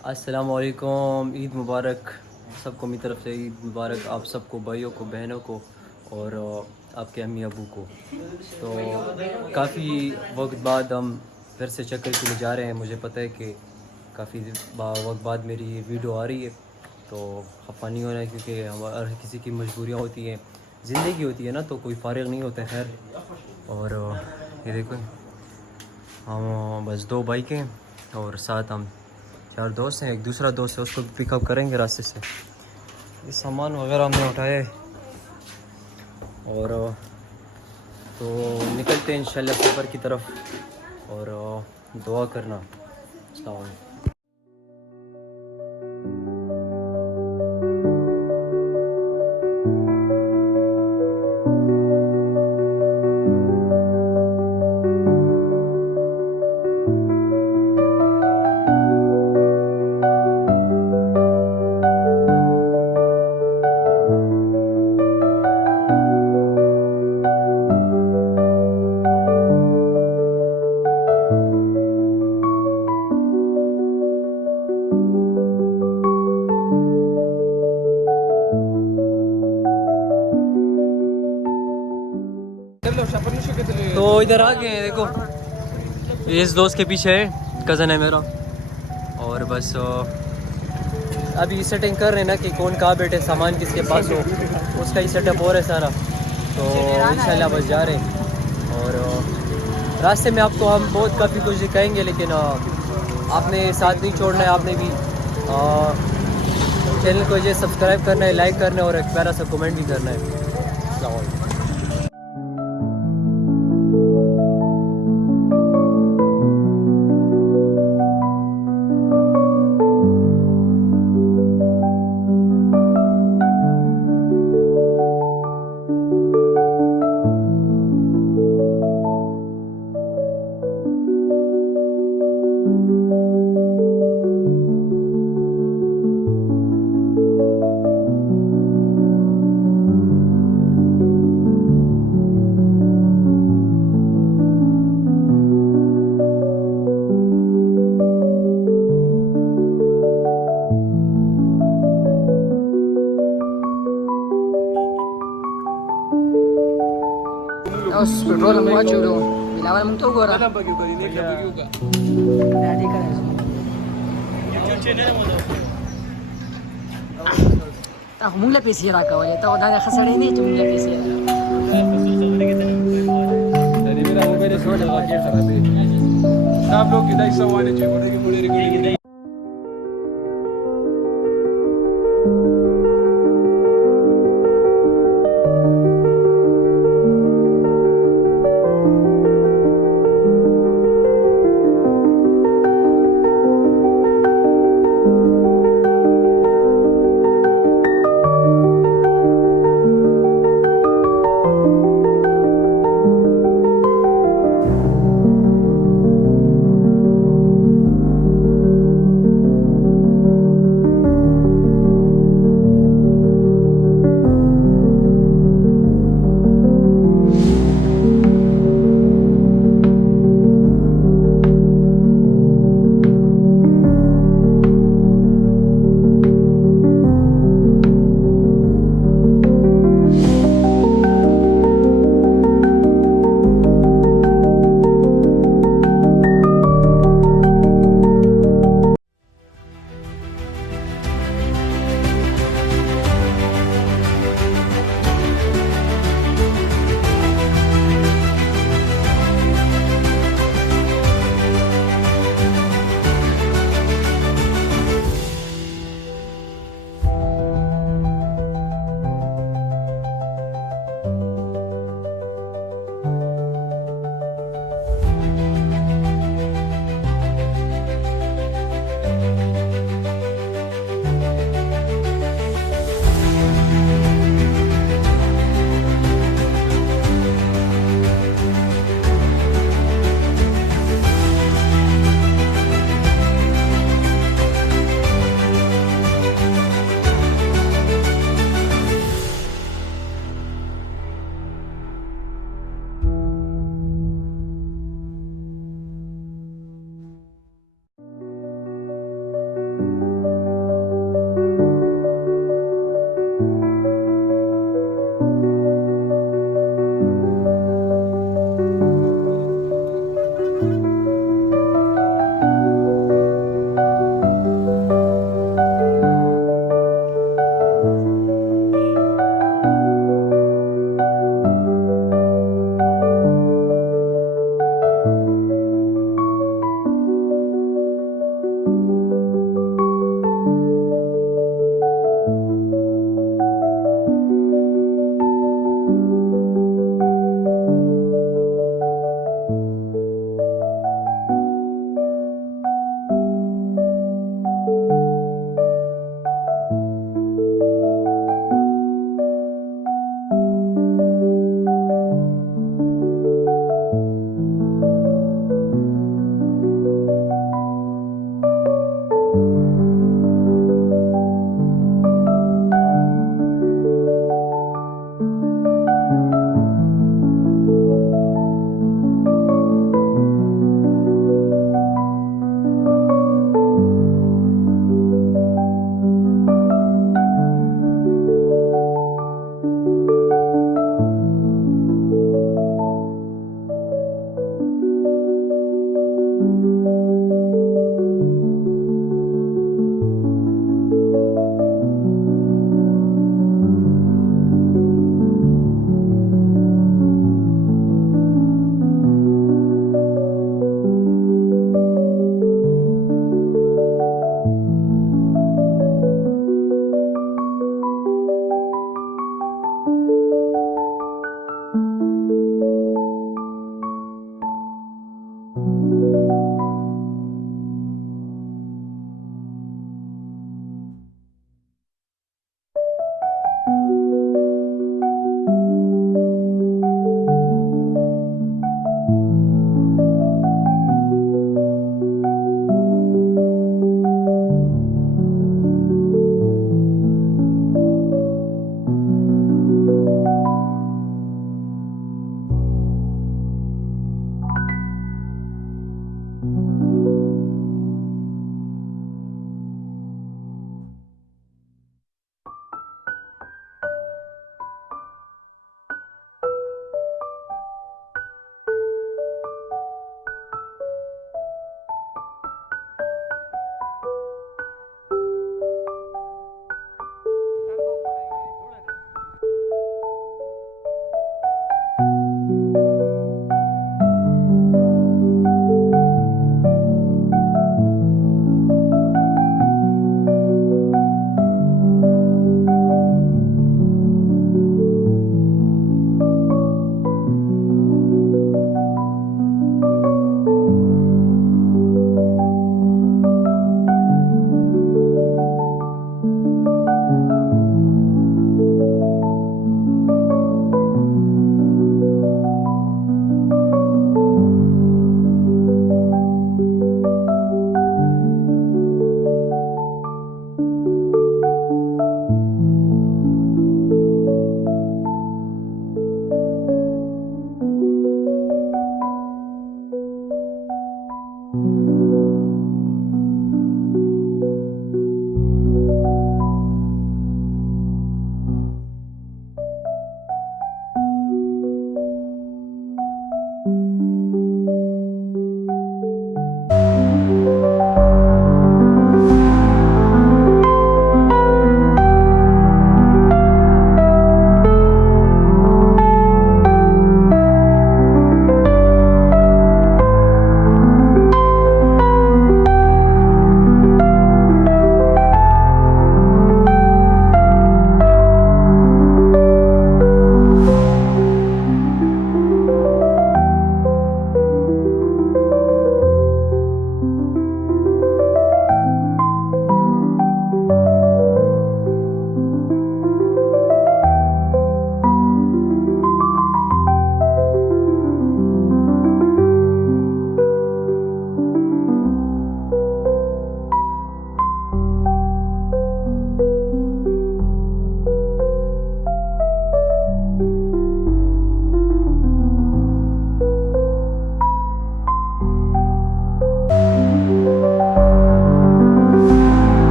अस्सलाम वालेकुम। ईद मुबारक सबको, मेरी तरफ से ईद मुबारक आप सबको, भाइयों को, बहनों को और आपके अम्मी अबू को। तो काफ़ी वक्त बाद हम फिर से चक्कर के लिए जा रहे हैं। मुझे पता है कि काफ़ी वक्त बाद मेरी ये वीडियो आ रही है, तो खफा नहीं होना है क्योंकि हर किसी की मजबूरियाँ होती हैं, ज़िंदगी होती है ना, तो कोई फारिग नहीं होता है। खैर, और ये देखो, हम बस दो बाइक हैं और साथ हम चार दोस्त हैं। एक दूसरा दोस्त है, उसको पिकअप करेंगे रास्ते से। ये सामान वगैरह हमने उठाए और तो निकलते हैं इंशाल्लाह सफ़र की तरफ। और दुआ करना। अस्सलाम वालेकुम। तो इधर आ गए हैं, देखो ये इस दोस्त के पीछे है, कज़न है मेरा। और बस अभी सेटिंग कर रहे हैं ना कि कौन कहाँ बैठे, सामान किसके पास हो, उसका ही सेटअप हो रहा है सारा। तो इंशाल्लाह बस जा रहे हैं। और रास्ते में आपको हम बहुत काफ़ी कुछ दिखाएंगे, लेकिन आपने साथ नहीं छोड़ना है। आपने भी चैनल को ये सब्सक्राइब करना है, लाइक करना है और एक प्यारा सा कमेंट भी करना है। अस्सलाम वालेकुम। Tapos petrol ang mga chulo. Bilawan mong tugo ra. Dati ka na. YouTube channel mo daw. Ako mong lapis hira ka wala. Tao dana khasare ni tum lapis hira. Dari mera ho mere so lगा के चलाते हैं। आप लोग किधर से आने चाहिए बोले कि मुझे रिकॉर्डिंग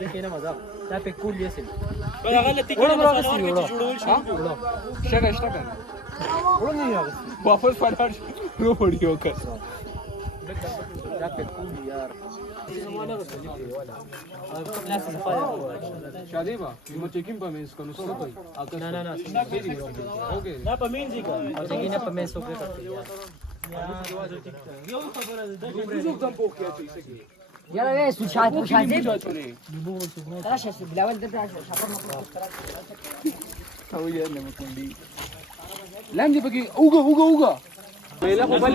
देखिए ना मजा त्या पे कूल येसेल वापस पडार पडियो कर त्या पे कूल यार शादी बा मग चेकिंग pa means कोण सुरू होई ना ना ना ओके ना पमेन जी का और देखिए ना पमेन सोके करते यार याला सुशांत सुशांत त्याला त्याला लेवल ते शापर लॅम बघी उगा पहिला मोबाईल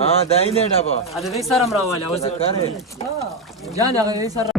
हाँ दाई दे डाबा ada नहीं सर हम वाला और करे जाने नहीं sir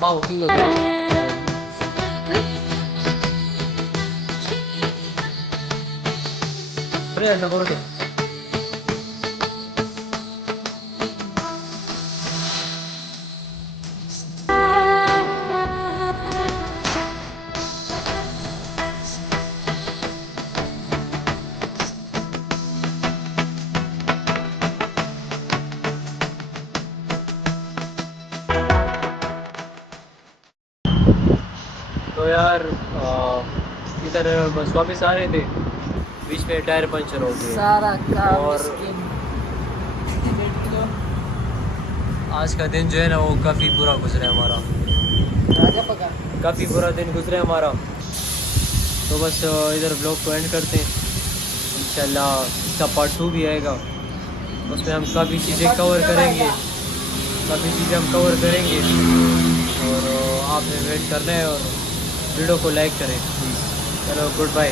Wow, kilo. Presa por qué तो यार इधर बस वापस आ रहे थे बीच में टायर पंचर हो गए सारा काम और आज का दिन जो है ना वो काफ़ी बुरा गुजरा है हमारा राजा पका काफ़ी बुरा दिन गुजरा है हमारा तो बस इधर ब्लॉग को एंड करते हैं इंशाल्लाह इसका पार्ट 2 भी आएगा उसमें हम काफ़ी चीज़ें कवर करेंगे और आपने वेट करना है और वीडियो को लाइक करें प्लीज़ चलो गुड बाय।